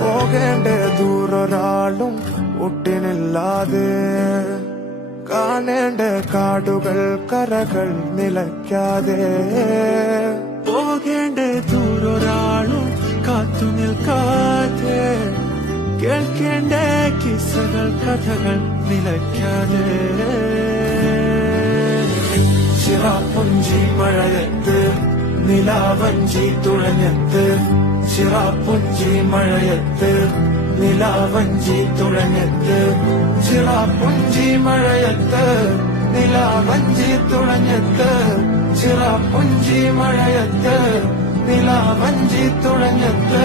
പോകേണ്ട ദൂരൊരാളും ഒട്ടിനില്ലാതെ കാണേണ്ട കാടുകൾ കരകൾ നിലയ്ക്കാതെ പോകേണ്ട ദൂരൊരാളും കാത്തു നിൽക്കാതെ കേൾക്കേണ്ട കിസ്സകൾ കഥകൾ നിലയ്ക്കാതെ ചിറാപ്പുഞ്ചി മഴയത്ത് നിലാവഞ്ചി തുഴഞ്ഞത്ത് ചിറാപ്പുഞ്ചി മഴയത്ത് നിലാവഞ്ചി തുഴഞ്ഞത്ത് ചിറാപ്പുഞ്ചി മഴയത്ത് നിലാവഞ്ചി തുഴഞ്ഞത്ത് ചിറാപ്പുഞ്ചി മഴയത്ത് നിലാവഞ്ചി തുഴഞ്ഞത്ത്